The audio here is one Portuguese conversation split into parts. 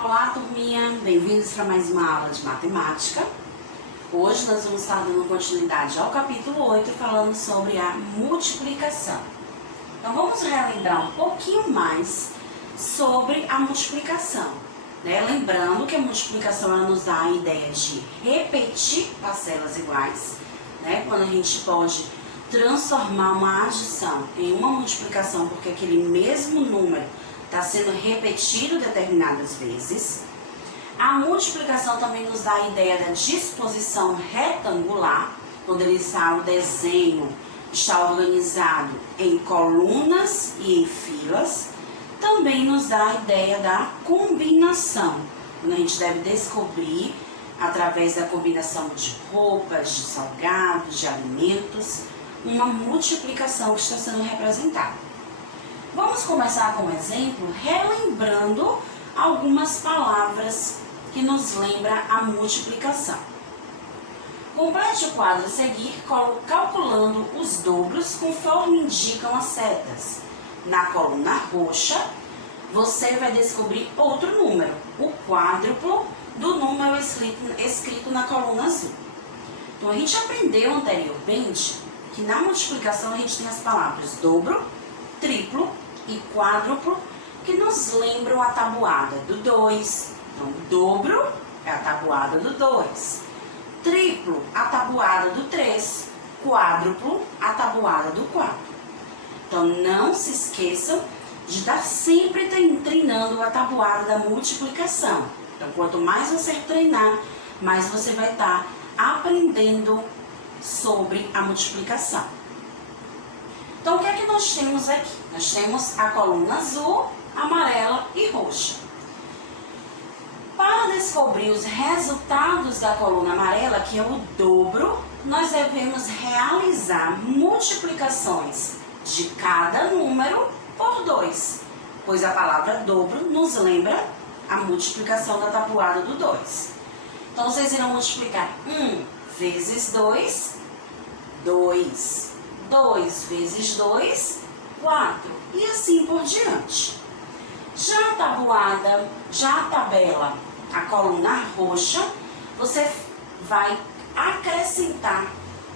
Olá, turminha! Bem-vindos para mais uma aula de matemática. Hoje nós vamos estar dando continuidade ao capítulo 8, falando sobre a multiplicação. Então vamos relembrar um pouquinho mais sobre a multiplicação, né? Lembrando que a multiplicação ela nos dá a ideia de repetir parcelas iguais, né? Quando a gente pode transformar uma adição em uma multiplicação, porque aquele mesmo número está sendo repetido determinadas vezes. A multiplicação também nos dá a ideia da disposição retangular, quando o desenho está organizado em colunas e em filas. Também nos dá a ideia da combinação, quando a gente deve descobrir, através da combinação de roupas, de salgados, de alimentos, uma multiplicação que está sendo representada. Vamos começar com um exemplo, relembrando algumas palavras que nos lembram a multiplicação. Complete o quadro a seguir, calculando os dobros conforme indicam as setas. Na coluna roxa, você vai descobrir outro número, o quádruplo do número escrito na coluna azul. Então, a gente aprendeu anteriormente que na multiplicação a gente tem as palavras dobro, triplo e quádruplo, que nos lembram a tabuada do 2. Então, dobro é a tabuada do 2. Triplo, a tabuada do 3. Quádruplo, a tabuada do 4. Então, não se esqueçam de estar sempre treinando a tabuada da multiplicação. Então, quanto mais você treinar, mais você vai estar aprendendo sobre a multiplicação. Então, o que é que nós temos aqui? Nós temos a coluna azul, amarela e roxa. Para descobrir os resultados da coluna amarela, que é o dobro, nós devemos realizar multiplicações de cada número por 2, pois a palavra dobro nos lembra a multiplicação da tabuada do 2. Então, vocês irão multiplicar 1 vezes 2, 2. 2 vezes 2, 4. E assim por diante. Já a tabuada, já a tabela, a coluna roxa, você vai acrescentar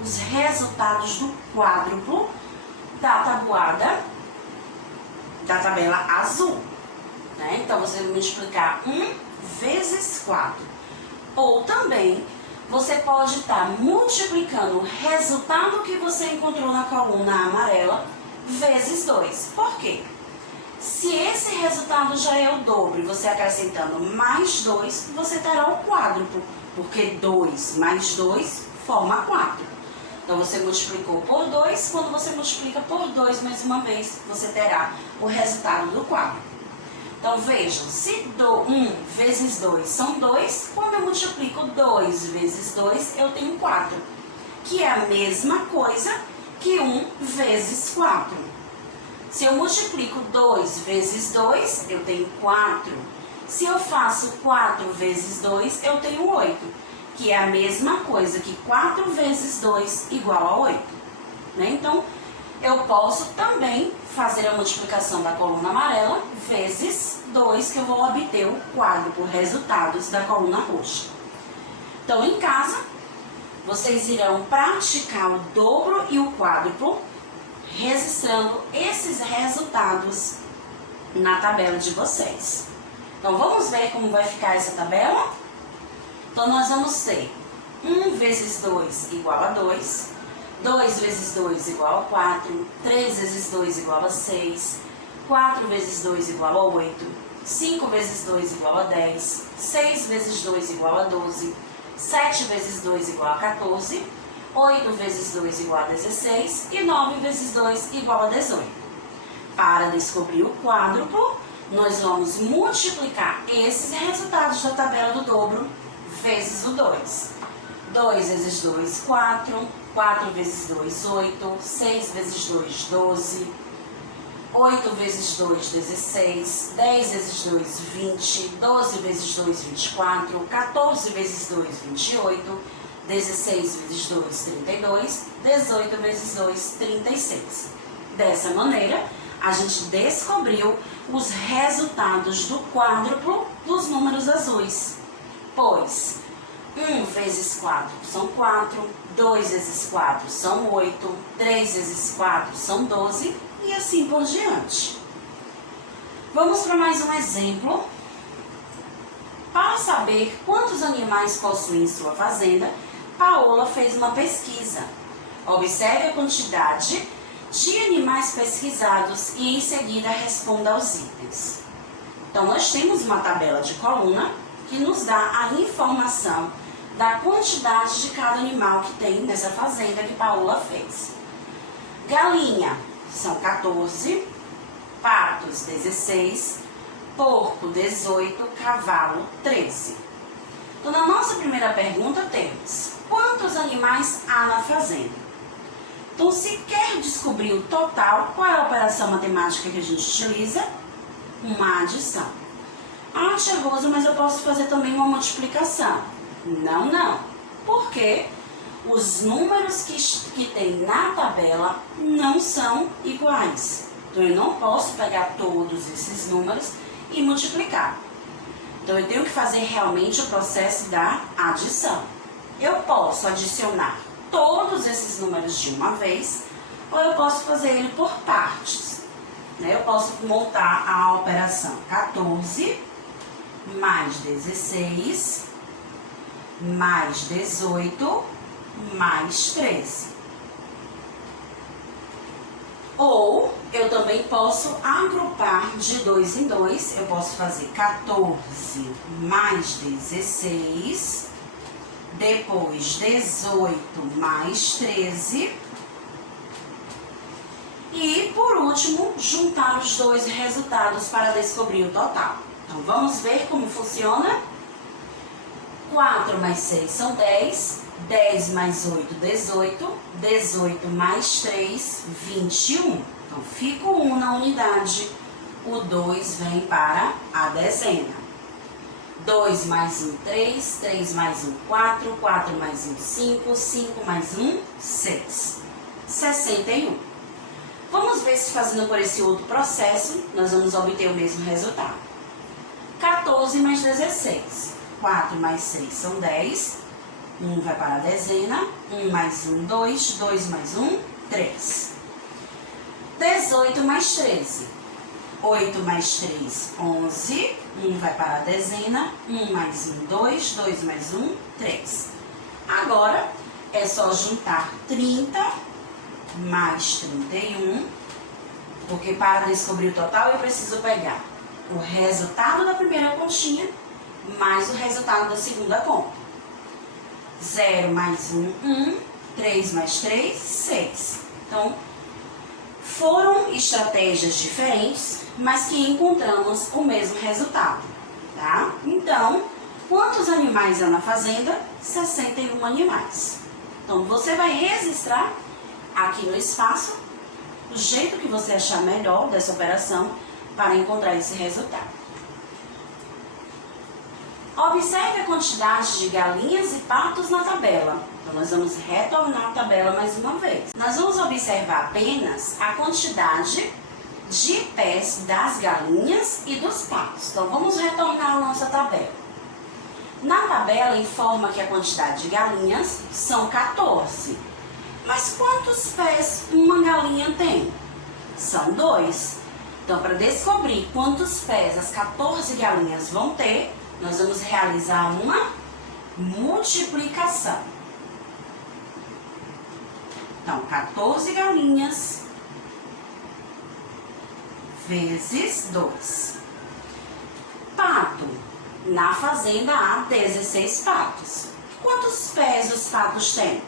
os resultados do quádruplo da tabuada da tabela azul, né? Então, você vai multiplicar 1 vezes 4. Ou também, você pode estar multiplicando o resultado que você encontrou na coluna amarela vezes 2. Por quê? Se esse resultado já é o dobro e você acrescentando mais 2, você terá o quádruplo, porque 2 mais 2 forma 4. Então, você multiplicou por 2, quando você multiplica por 2 mais uma vez, você terá o resultado do quádruplo. Então, vejam, se 1 vezes 2 são 2, quando eu multiplico 2 vezes 2, eu tenho 4, que é a mesma coisa que 1 vezes 4. Se eu multiplico 2 vezes 2, eu tenho 4. Se eu faço 4 vezes 2, eu tenho 8, que é a mesma coisa que 4 vezes 2 igual a 8. Né? Então, eu posso também fazer a multiplicação da coluna amarela vezes 2, que eu vou obter o quádruplo resultados da coluna roxa. Então, em casa, vocês irão praticar o dobro e o quádruplo, registrando esses resultados na tabela de vocês. Então, vamos ver como vai ficar essa tabela? Então, nós vamos ter 1 vezes 2 igual a 2, 2 vezes 2 igual a 4, 3 vezes 2 igual a 6, 4 vezes 2 igual a 8, 5 vezes 2 igual a 10, 6 vezes 2 igual a 12, 7 vezes 2 igual a 14, 8 vezes 2 igual a 16 e 9 vezes 2 igual a 18. Para descobrir o quádruplo, nós vamos multiplicar esses resultados da tabela do dobro vezes o 2. 2 vezes 2, 4. 4 vezes 2, 8. 6 vezes 2, 12. 8 vezes 2, 16. 10 vezes 2, 20. 12 vezes 2, 24. 14 vezes 2, 28. 16 vezes 2, 32. 18 vezes 2, 36. Dessa maneira, a gente descobriu os resultados do quádruplo dos números azuis. Pois 1 vezes 4 são 4, 2 vezes 4 são 8, 3 vezes 4 são 12 e assim por diante. Vamos para mais um exemplo. Para saber quantos animais possuem em sua fazenda, Paola fez uma pesquisa. Observe a quantidade de animais pesquisados e em seguida responda aos itens. Então, nós temos uma tabela de coluna que nos dá a informação da quantidade de cada animal que tem nessa fazenda que Paola fez. Galinha são 14, patos 16, porco 18, cavalo 13. Então, na nossa primeira pergunta temos: quantos animais há na fazenda? Então, se quer descobrir o total, qual é a operação matemática que a gente utiliza? Uma adição. Ah, tia Rosa, mas eu posso fazer também uma multiplicação. Não. Porque os números que tem na tabela não são iguais. Então, eu não posso pegar todos esses números e multiplicar. Então, eu tenho que fazer realmente o processo da adição. Eu posso adicionar todos esses números de uma vez, ou eu posso fazer ele por partes. Eu posso montar a operação 14 mais 16 mais 18 mais 13. Ou eu também posso agrupar de 2 em 2. Eu posso fazer 14 mais 16, depois 18 mais 13 e, por último, juntar os dois resultados para descobrir o total. Então, vamos ver como funciona. 4 mais 6 são 10, 10 mais 8, 18, 18 mais 3, 21. Então, fica o 1 na unidade, o 2 vem para a dezena. 2 mais 1, 3, 3 mais 1, 4, 4 mais 1, 5, 5 mais 1, 6. 61. Vamos ver se fazendo por esse outro processo, nós vamos obter o mesmo resultado. 14 mais 16. 4 mais 6 são 10. 1 vai para a dezena. 1 mais 1, 2. 2 mais 1, 3. 18 mais 13. 8 mais 3, 11. 1 vai para a dezena. 1 mais 1, 2. 2 mais 1, 3. Agora, é só juntar 30 mais 31. Porque para descobrir o total, eu preciso pegar o resultado da primeira continha mais o resultado da segunda conta. 0 mais 1, 1. 3 mais 3, 6. Então, foram estratégias diferentes, mas que encontramos o mesmo resultado, tá? Então, quantos animais há na fazenda? 61 animais. Então, você vai registrar aqui no espaço o jeito que você achar melhor dessa operação para encontrar esse resultado. Observe a quantidade de galinhas e patos na tabela. Então, nós vamos retornar a tabela mais uma vez. Nós vamos observar apenas a quantidade de pés das galinhas e dos patos. Então, vamos retornar a nossa tabela. Na tabela, informa que a quantidade de galinhas são 14. Mas quantos pés uma galinha tem? São 2. Então, para descobrir quantos pés as 14 galinhas vão ter, nós vamos realizar uma multiplicação. Então, 14 galinhas vezes 2. Pato. Na fazenda há 16 patos. Quantos pés os patos têm?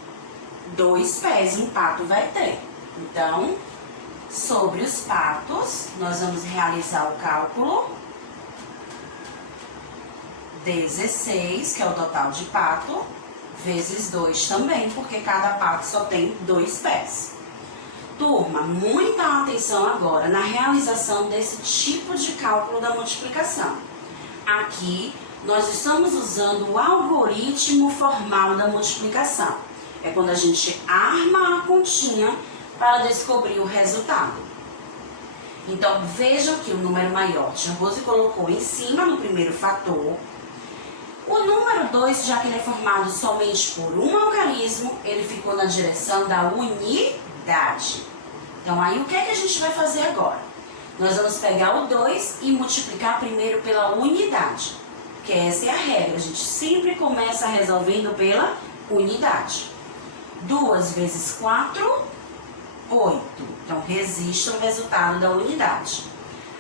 2 pés um pato vai ter. Então, sobre os patos, nós vamos realizar o cálculo. 16, que é o total de pato, vezes 2 também, porque cada pato só tem 2 pés. Turma, muita atenção agora na realização desse tipo de cálculo da multiplicação. Aqui, nós estamos usando o algoritmo formal da multiplicação. É quando a gente arma a continha para descobrir o resultado. Então, vejam que o número maior, tia Rose colocou em cima no primeiro fator. O número 2, já que ele é formado somente por um algarismo, ele ficou na direção da unidade. Então, aí o que é que a gente vai fazer agora? Nós vamos pegar o 2 e multiplicar primeiro pela unidade. Porque essa é a regra, a gente sempre começa resolvendo pela unidade. 2 vezes 4, 8. Então, resista o resultado da unidade.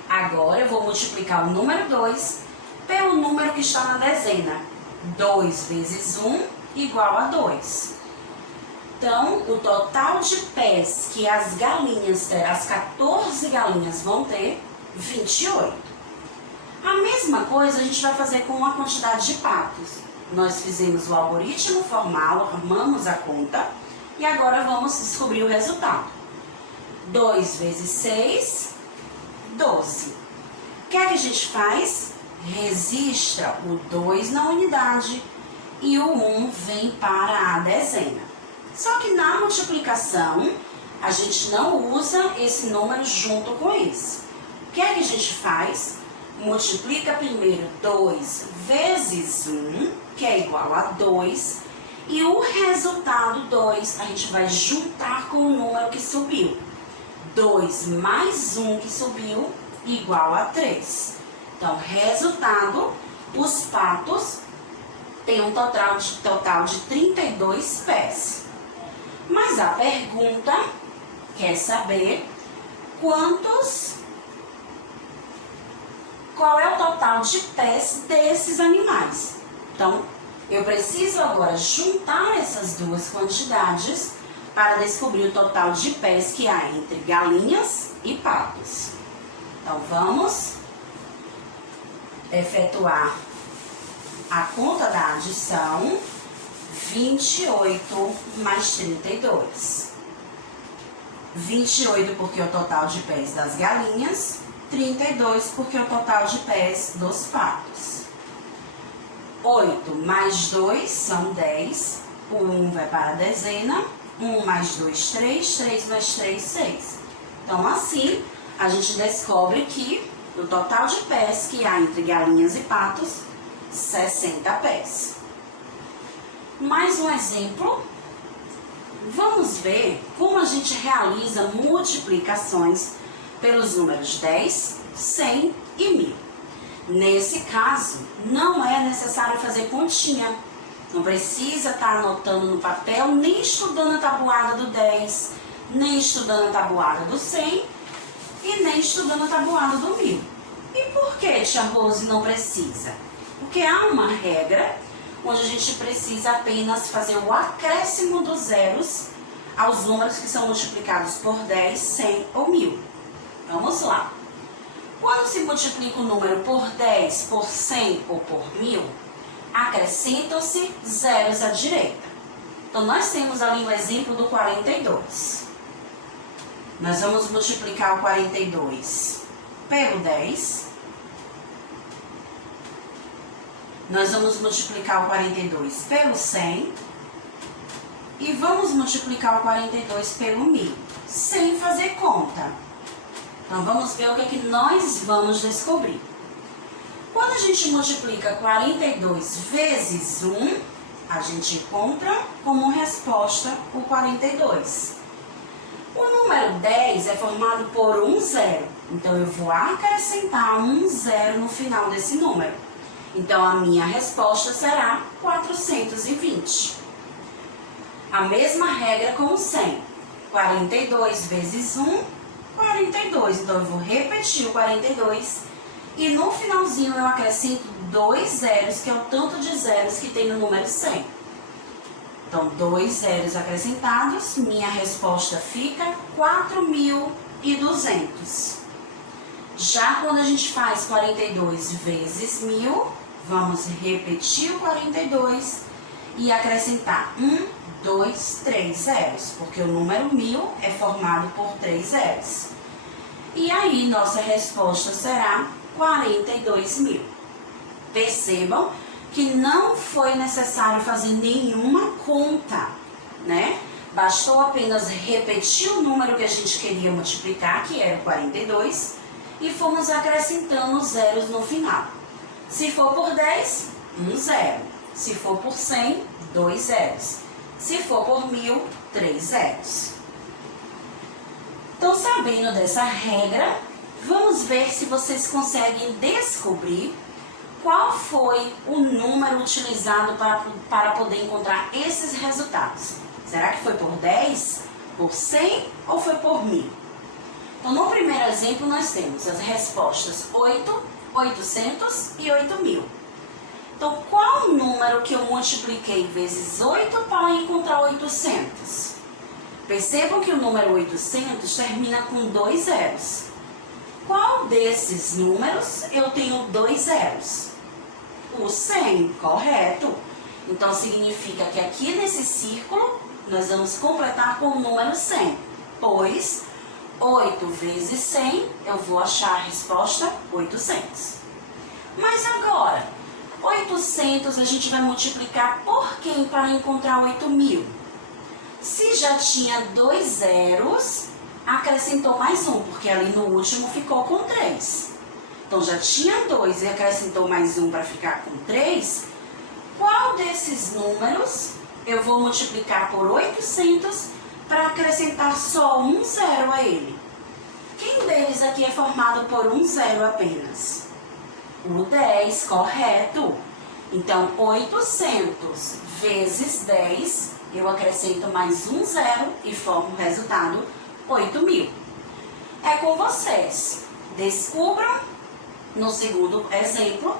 Agora, eu vou multiplicar o número 2 pelo número que está na dezena. 2 vezes 1 igual a 2. Então, o total de pés que as galinhas terão, as 14 galinhas vão ter, 28. A mesma coisa a gente vai fazer com a quantidade de patos. Nós fizemos o algoritmo formal, armamos a conta e agora vamos descobrir o resultado. 2 vezes 6, 12. O que é que a gente faz? Registra o 2 na unidade e o 1 vem para a dezena. Só que na multiplicação, a gente não usa esse número junto com esse. O que é que a gente faz? Multiplica primeiro 2 vezes 1, que é igual a 2, e o resultado 2 a gente vai juntar com o número que subiu. 2 mais 1 que subiu, igual a 3. Então, resultado, os patos têm um total de 32 pés. Mas a pergunta quer saber qual é o total de pés desses animais. Então, eu preciso agora juntar essas duas quantidades para descobrir o total de pés que há entre galinhas e patos. Então, vamos efetuar a conta da adição. 28 mais 32. 28 porque é o total de pés das galinhas, 32 porque é o total de pés dos patos. 8 mais 2 são 10, o 1 vai para a dezena, 1 mais 2, 3, 3 mais 3, 6. Então, assim, a gente descobre que o total de pés que há entre galinhas e patos, 60 pés. Mais um exemplo. Vamos ver como a gente realiza multiplicações pelos números 10, 100 e 1000. Nesse caso, não é necessário fazer continha. Não precisa estar anotando no papel, nem estudando a tabuada do 10, nem estudando a tabuada do 100 e nem estudando a tabuada do 1000. E por que, tia Rose, não precisa? Porque há uma regra onde a gente precisa apenas fazer o acréscimo dos zeros aos números que são multiplicados por 10, 100 ou 1000. Vamos lá. Quando se multiplica o número por 10, por 100 ou por 1000, acrescentam-se zeros à direita. Então, nós temos ali o exemplo do 42. Nós vamos multiplicar o 42 pelo 10. Nós vamos multiplicar o 42 pelo 100 e vamos multiplicar o 42 pelo 1000, sem fazer conta. Então, vamos ver o que é que nós vamos descobrir. Quando a gente multiplica 42 vezes 1, a gente encontra como resposta o 42. O número 10 é formado por um zero, então eu vou acrescentar um zero no final desse número. Então, a minha resposta será 420. A mesma regra com o 100. 42 vezes 1, 42. Então, eu vou repetir o 42 e no finalzinho eu acrescento 2 zeros, que é o tanto de zeros que tem no número 100. Então, 2 zeros acrescentados, minha resposta fica 4.200. Já quando a gente faz 42 vezes 1000, vamos repetir o 42 e acrescentar 1, 2, 3 zeros, porque o número 1000 é formado por 3 zeros. E aí, nossa resposta será 42.000. Percebam que não foi necessário fazer nenhuma conta, né? Bastou apenas repetir o número que a gente queria multiplicar, que era o 42, e fomos acrescentando zeros no final. Se for por 10, 1 zero. Se for por 100, 2 zeros. Se for por 1000, 3 zeros. Então, sabendo dessa regra, vamos ver se vocês conseguem descobrir qual foi o número utilizado para poder encontrar esses resultados. Será que foi por 10, por 100 ou foi por 1000? Então, no primeiro exemplo, nós temos as respostas 8, 800 e 8000. Então, qual o número que eu multipliquei vezes 8 para encontrar 800? Percebam que o número 800 termina com 2 zeros. Qual desses números eu tenho 2 zeros? O 100, correto. Então, significa que aqui nesse círculo, nós vamos completar com o número 100, pois 8 vezes 100, eu vou achar a resposta 800. Mas agora, 800 a gente vai multiplicar por quem para encontrar 8000? Se já tinha 2 zeros, acrescentou mais um, porque ali no último ficou com 3. Então, já tinha 2 e acrescentou mais um para ficar com 3. Qual desses números eu vou multiplicar por 800 para acrescentar só um zero a ele? Quem deles aqui é formado por um zero apenas? O 10, correto. Então, 800 vezes 10, eu acrescento mais um zero e formo o resultado 8000. É com vocês. Descubram, no segundo exemplo,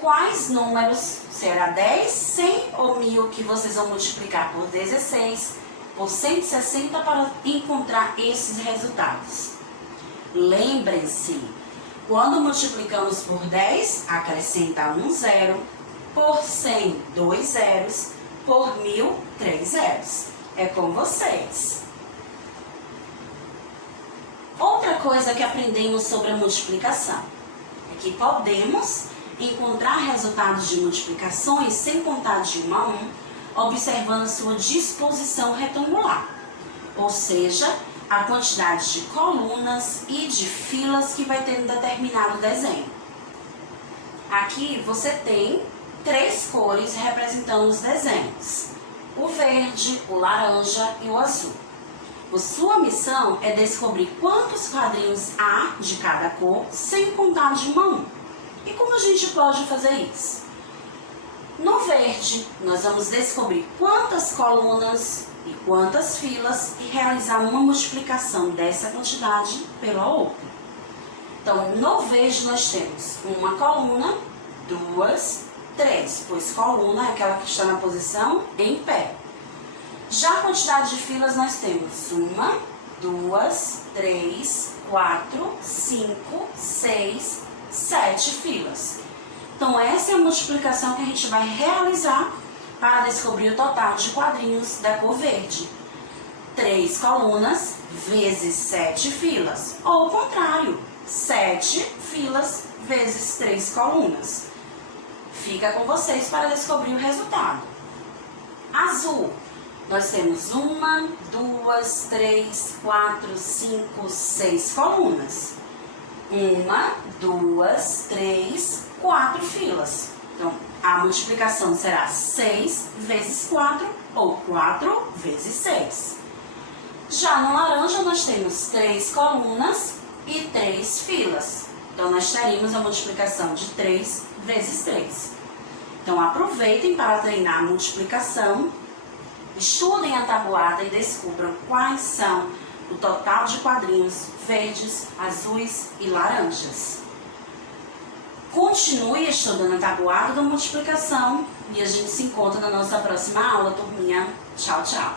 quais números, será 10, 100 ou 1000, que vocês vão multiplicar por 16, por 160 para encontrar esses resultados. Lembrem-se, quando multiplicamos por 10, acrescenta um zero, por 100, 2 zeros, por 1000, 3 zeros. É com vocês. Outra coisa que aprendemos sobre a multiplicação é que podemos encontrar resultados de multiplicações sem contar de 1 a 1, observando sua disposição retangular, ou seja, a quantidade de colunas e de filas que vai ter em determinado desenho. Aqui você tem 3 cores representando os desenhos: o verde, o laranja e o azul. A sua missão é descobrir quantos quadrinhos há de cada cor sem contar de 1 a 1. E como a gente pode fazer isso? No verde, nós vamos descobrir quantas colunas e quantas filas e realizar uma multiplicação dessa quantidade pela outra. Então, no verde nós temos uma coluna, 2, 3, pois coluna é aquela que está na posição em pé. Já a quantidade de filas nós temos 1, 2, 3, 4, 5, 6, 7 filas. Então, essa é a multiplicação que a gente vai realizar para descobrir o total de quadrinhos da cor verde. 3 colunas vezes 7 filas. Ou o contrário, 7 filas vezes 3 colunas. Fica com vocês para descobrir o resultado. Azul. Nós temos 1, 2, 3, 4, 5, 6 colunas. 1, 2, 3, 4 filas. Então, a multiplicação será 6 vezes 4 ou 4 vezes 6. Já no laranja, nós temos 3 colunas e 3 filas. Então, nós teremos a multiplicação de 3 vezes 3. Então, aproveitem para treinar a multiplicação, estudem a tabuada e descubram quais são o total de quadrinhos verdes, azuis e laranjas. Continue estudando a tabuada da multiplicação e a gente se encontra na nossa próxima aula, turminha. Tchau, tchau!